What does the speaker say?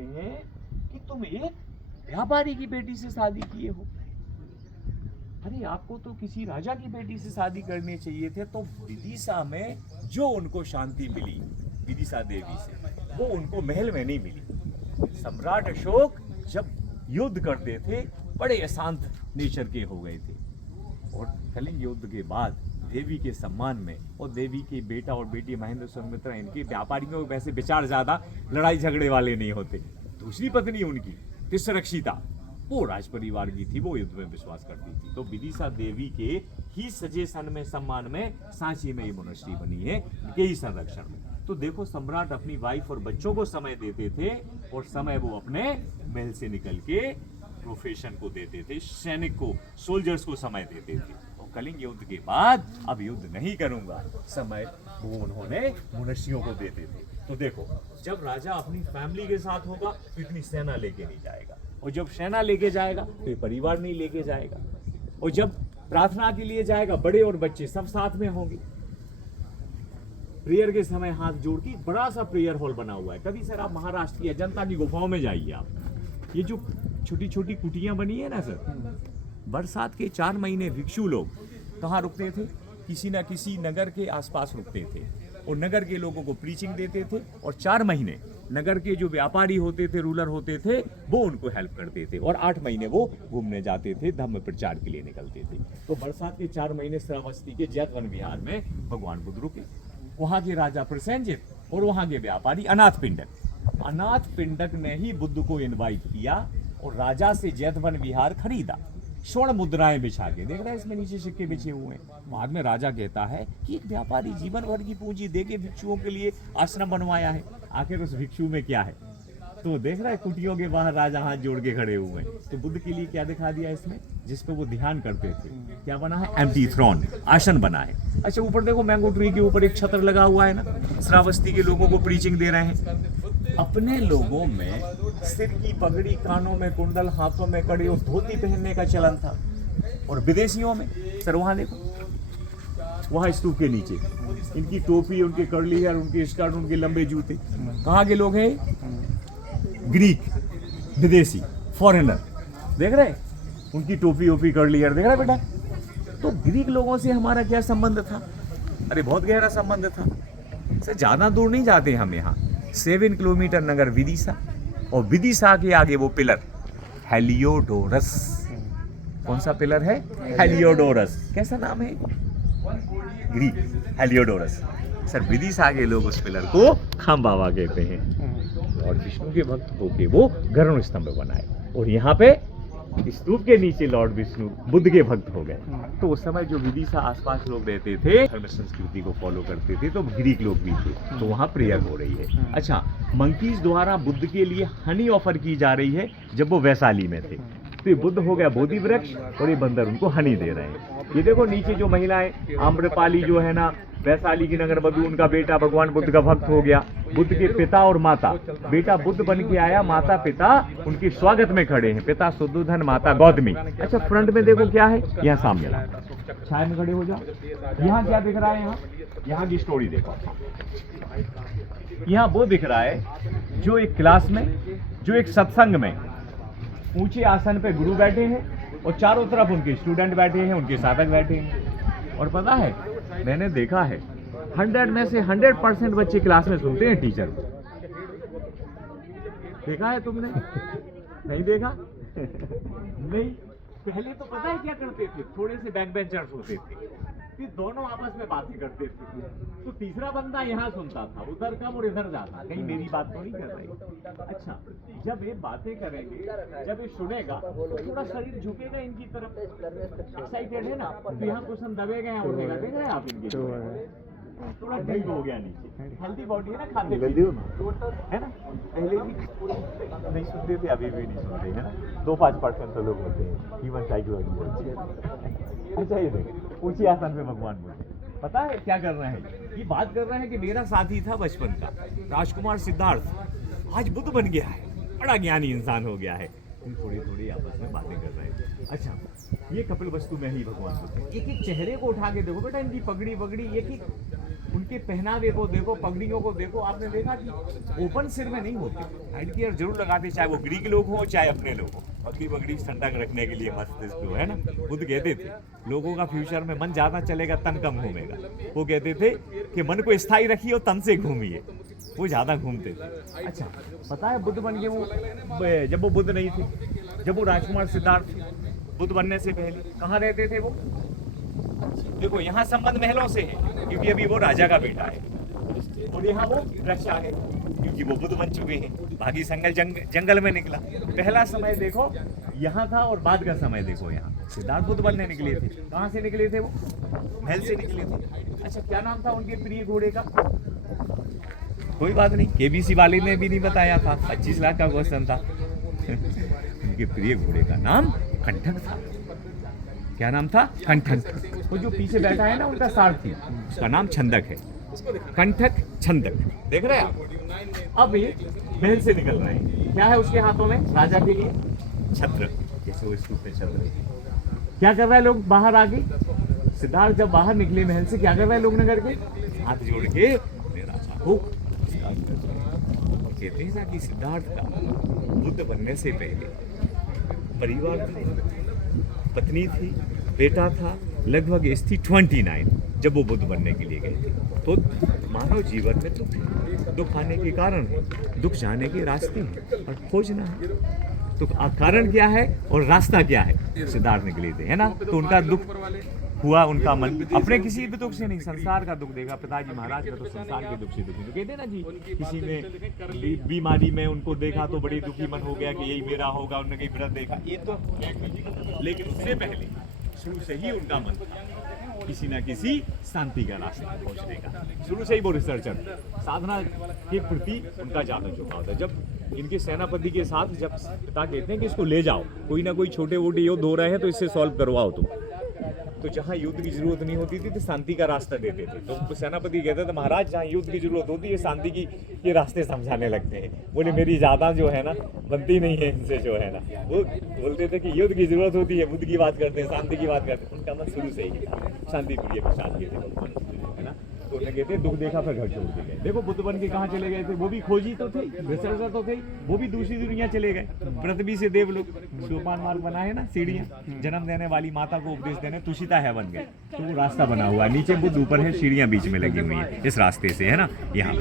कहते हैं कि तुम एक व्यापारी की बेटी से शादी किए हो। अरे आपको तो किसी राजा की बेटी से शादी करनी चाहिए थे। तो विदिशा में जो उनको शांति मिली विदिशा देवी से, वो उनको महल में नहीं मिली। सम्राट अशोक जब युद्ध करते थे बड़े अशांत नेचर के हो गए थे, और कलिंग युद्ध के बाद देवी के सम्मान में, और देवी के बेटा और बेटी महेंद्र सुमित्रा, इनके व्यापारियों में वैसे विचार ज्यादा लड़ाई झगड़े वाले नहीं होते। दूसरी पत्नी उनकी तिसरक्षिता, वो राज परिवार की थी, वो युद्ध में विश्वास करती थी। तो विदिशा देवी के ही सजेशन में, सम्मान में सांची में ये मोनेस्ट्री बनी है, के ही संरक्षण में। तो देखो सम्राट अपनी वाइफ और बच्चों को समय देते थे, और समय वो अपने महल से निकल के प्रोफेशन को देते थे, सैनिक को, सोल्जर्स को समय देते थे। और कलिंग युद्ध के बाद अब युद्ध नहीं करूंगा, समय वो उन्होंने मोनेस्ट्रियों को देते थे। तो देखो जब राजा अपनी फैमिली के साथ होगा तो इतनी सेना लेके नहीं जाएगा, और जब सेना लेके जाएगा तो ये परिवार नहीं लेके जाएगा, और जब प्रार्थना के लिए जाएगा बड़े और बच्चे सब साथ में होंगे। प्रेयर के समय हाथ जोड़ के बड़ा सा प्रेयर हॉल बना हुआ है। कभी सर आप महाराष्ट्र की अजंता की गुफाओं में जाइए, आप ये जो छोटी छोटी कुटियां बनी है ना सर, बरसात के 4 महीने भिक्षु लोग कहाँ रुकते थे? किसी ना किसी नगर के आसपास रुकते थे, और नगर के लोगों को प्रीचिंग देते थे, और 4 महीने नगर के जो व्यापारी होते थे, रूलर होते थे, वो उनको हेल्प करते थे, और 8 महीने वो घूमने जाते थे, धम्म प्रचार के लिए निकलते थे। तो बरसात के 4 महीने श्रावस्ती के जैतवन विहार में भगवान बुद्ध रुके। वहाँ के राजा प्रसेनजित और वहाँ के व्यापारी अनाथ पिंडक ने ही बुद्ध को इन्वाइट किया, और राजा से जैतवन विहार खरीदा, स्वर्ण मुद्राएं बिछा के। देख रहे हैं इसमें नीचे सिक्के बिछे हुए हैं। बाद में राजा कहता है कि एक व्यापारी जीवन भर की पूंजी देके भिक्षुओं के लिए आश्रम बनवाया है, आखिर उस भिक्षु में क्या है? तो देख रहा है कुटियों के बाहर राजा हाथ जोड़ के खड़े हुए हैं। तो बुद्ध के लिए क्या दिखा दिया इसमें, जिसपे वो ध्यान करते थे, क्या बना है? एम्प्टी थ्रोन, आसन बना है। अच्छा ऊपर देखो मैंगो ट्री के ऊपर एक छत्र लगा हुआ है ना, श्रावस्ती के लोगों को प्रीचिंग दे रहे हैं। अपने लोगों में सिर की पगड़ी, कानों में कुंडल, हाथों में कड़ी और धोती पहनने का चलन था, और विदेशियों में सर वहां देखो, वहां स्तूप के नीचे इनकी टोपी, उनके कर्ली हेयर, उनके स्कर्ट, उनके लंबे जूते। कहाँ के लोग हैं? ग्रीक, विदेशी, फॉरेनर। देख रहे उनकी टोपी ओपी कर्ली हेयर, देख रहे बेटा? तो ग्रीक लोगों से हमारा क्या संबंध था? अरे बहुत गहरा संबंध था। सर ज्यादा दूर नहीं जाते हम, यहाँ 7 किलोमीटर नगर विदिशा, और विदिशा के आगे वो पिलर हेलियोडोरस। कौन सा पिलर है? हेलियोडोरस। कैसा नाम है? Greek, Heliodorus. सर विदिशा के लोग उस पिलर को खाम बाबा कहते हैं, और विष्णु के भक्त होके वो गरुड़ स्तंभ बनाए, और यहाँ पे स्तूप के नीचे लॉर्ड विष्णु बुद्ध के भक्त हो गए। तो उस समय जो विदिशा आसपास लोग रहते थे, धर्म संस्कृति को फॉलो करते थे, तो ग्रीक लोग भी थे, तो वहाँ प्रेयर हो रही है। अच्छा, मंकीज द्वारा बुद्ध के लिए हनी ऑफर की जा रही है जब वो वैशाली में थे। तो ये बुद्ध हो गया बोधि वृक्ष, और ये बंदर उनको हनी दे रहे हैं। ये देखो नीचे जो महिलाएं, आम्रपाली जो है ना वैशाली की नगर वधु, उनका बेटा भगवान बुद्ध का भक्त हो गया। बुद्ध के पिता और माता, बेटा बुद्ध बन के आया, माता पिता उनके स्वागत में खड़े हैं, पिता शुद्धोधन, माता गौतमी। अच्छा फ्रंट में देखो क्या है, यहाँ सामने छाया में खड़े हो जाओ। यहाँ क्या दिख रहा है? यहाँ की स्टोरी देखो। यहाँ वो दिख रहा है जो एक क्लास में, जो एक सत्संग में ऊंचे आसन पे गुरु बैठे हैं, और चारों तरफ उनके स्टूडेंट बैठे हैं, उनके साधक बैठे हैं। और पता है मैंने देखा है 100 में से 100% बच्चे क्लास में सुनते हैं टीचर को। देखा है तुमने? नहीं देखा? नहीं। पहले तो पता है क्या करते थे, थोड़े से बैक बेंचर्स होते थे, फिर दोनों आपस में बातें करते थे, तो तीसरा बंदा यहाँ सुनता था, उधर कम और इधर जाता, कहीं मेरी बात तो नहीं कर रही। अच्छा जब ये बातें करेंगे, जब ये सुनेगा तो थोड़ा शरीर झुकेगा इनकी तरफ, एक्साइटेड है ना, तो यहाँ क्वेश्चन दबेगा या उठेगा। देख रहे हैं आप इनके थोड़ा ढील हो गया नीचे। हेल्दी बॉडी है ना, खाते है ना। पहले भी नहीं सुनते थे, अभी भी नहीं सुनते, है ना। 2-5% तो लोग होते हैं, ह्यूमन साइकोलॉजी। अच्छा ये देखो ऊंची आसन पे भगवान बुद्ध, पता है क्या कर रहे हैं? ये बात कर रहे हैं कि मेरा साथी था बचपन का राजकुमार सिद्धार्थ, आज बुद्ध बन गया है, बड़ा ज्ञानी इंसान हो गया है। थोड़ी थोड़ी आपस में बातें कर रहे थे। अच्छा, ये कपिल वस्तु में ही भगवान बुद्ध, एक एक चेहरे को उठा के देखो बेटा, इनकी पगड़ी वगड़ी, एक एक उनके पहनावे को देखो, पगड़ियों को देखो। आपने देखा कि ओपन सिर में नहीं होते, हेड गियर जरूर लगाते, चाहे वो ग्रीक लोग हों चाहे अपने लोग हों। पगड़ी वगड़ी ठंडक रखने के लिए मस्तिष्क है ना। बुद्ध कहते थे लोगों का फ्यूचर में मन ज़्यादा चलेगा तन कम घूमेगा। वो कहते थे कि मन को स्थायी रखिए और तन से घूमिए, वो ज़्यादा घूमते थे। अच्छा, पता है बुद्ध बन के वो, जब वो बुद्ध नहीं थे, जब वो राजकुमार सिद्धार्थ बुद्ध बनने से पहले कहाँ रहते थे वो? देखो यहाँ संबंध महलों से है, क्योंकि अभी वो राजा का बेटा है, और यहाँ वो रक्षा है, क्योंकि वो बुद्ध बन चुके हैं। बाकी जंगल में निकला। पहला समय देखो यहाँ था और बाद का समय देखो यहाँ। सिद्धार्थ बुद्ध बनने निकले थे, कहाँ से निकले थे वो? महल से निकले थे। अच्छा, क्या नाम था उनके प्रिय घोड़े का? कोई बात नहीं, केबीसी वाले ने भी नहीं बताया था, 25 लाख का क्वेश्चन था। उनके प्रिय घोड़े का नाम कंठक था। क्या नाम था? कंठक। वो जो पीछे बैठा है ना उनका सारथी, उसका नाम छंदक है। कंठक छंदक, देख रहे हैं आप? अब ये महल से निकल रहे हैं, क्या है उसके हाथों में? राजा के लिए छत्र, जैसे वो स्तूप पे छत्र। क्या कर रहे हैं लोग बाहर आके? सिद्धार्थ जब बाहर निकले महल से, क्या कर रहे हैं लोग नगर के? हाथ जोड़ के राजा को कहते हैं ना कि सिद्धार्थ का बुद्ध बनने से पहले परिवार था, पत्नी थी, बेटा था, लगभग एज थी 29 जब वो बुद्ध बनने के लिए गए थे। तो मानव जीवन में दुख आने के कारण है, दुख जाने के रास्ते हैं और खोजना है। तो कारण क्या है और रास्ता क्या है? सिद्धार्थ निकले थे, है ना। तो उनका दुख हुआ, उनका मन अपने किसी भी दुख से नहीं, संसार का दुख देखा। पिताजी महाराज का तो संसार के दुख से दुखी। तो कहते ना जी, किसी ने बीमारी में उनको देखा तो बड़ी दुखी मन हो गया कि यही मेरा होगा, उन्होंने कहीं व्रत देखा, ये तो। लेकिन उससे पहले शुरू से ही उनका मन था किसी ना किसी शांति का रास्ता पहुंचने का। शुरू से ही वो रिसर्चर, साधना के प्रति उनका ज्यादा झुकाव था। जब इनके सेनापति के साथ जब पिता कहते हैं कि इसको ले जाओ, कोई ना कोई छोटे मोटे युद्ध हो रहे हैं तो इससे सॉल्व करवाओ तुम, तो जहाँ युद्ध की जरूरत नहीं होती थी तो शांति का रास्ता देते थे। तो सेनापति कहते थे महाराज जहाँ युद्ध की जरूरत होती है शांति की ये रास्ते समझाने लगते हैं। बोले मेरी ज़्यादा जो है ना बनती नहीं है इनसे, जो है ना। वो बोलते थे कि युद्ध की जरूरत होती है, बुद्ध की बात करते हैं, शांति की बात करते हैं। उनका मन शुरू से ही था शांति प्रिय के साथ, है ना। तो उन्हें कहते दुख देखा फिर घर छोड़ के गए। देखो बुद्ध बन के कहाँ चले गए थे? वो भी खोजी तो थे, रिसर्चर तो थे, वो भी दूसरी दुनिया चले गए। पृथ्वी से देव लोग, सोपान मार्ग बना है ना, सीढ़ियाँ, जन्म देने वाली माता को उपदेश देने तुषिता है बन गए। तो वो रास्ता बना हुआ है, नीचे बुद्ध ऊपर है, सीढ़ियाँ बीच में लगी हुई है, इस रास्ते से, है ना। यहाँ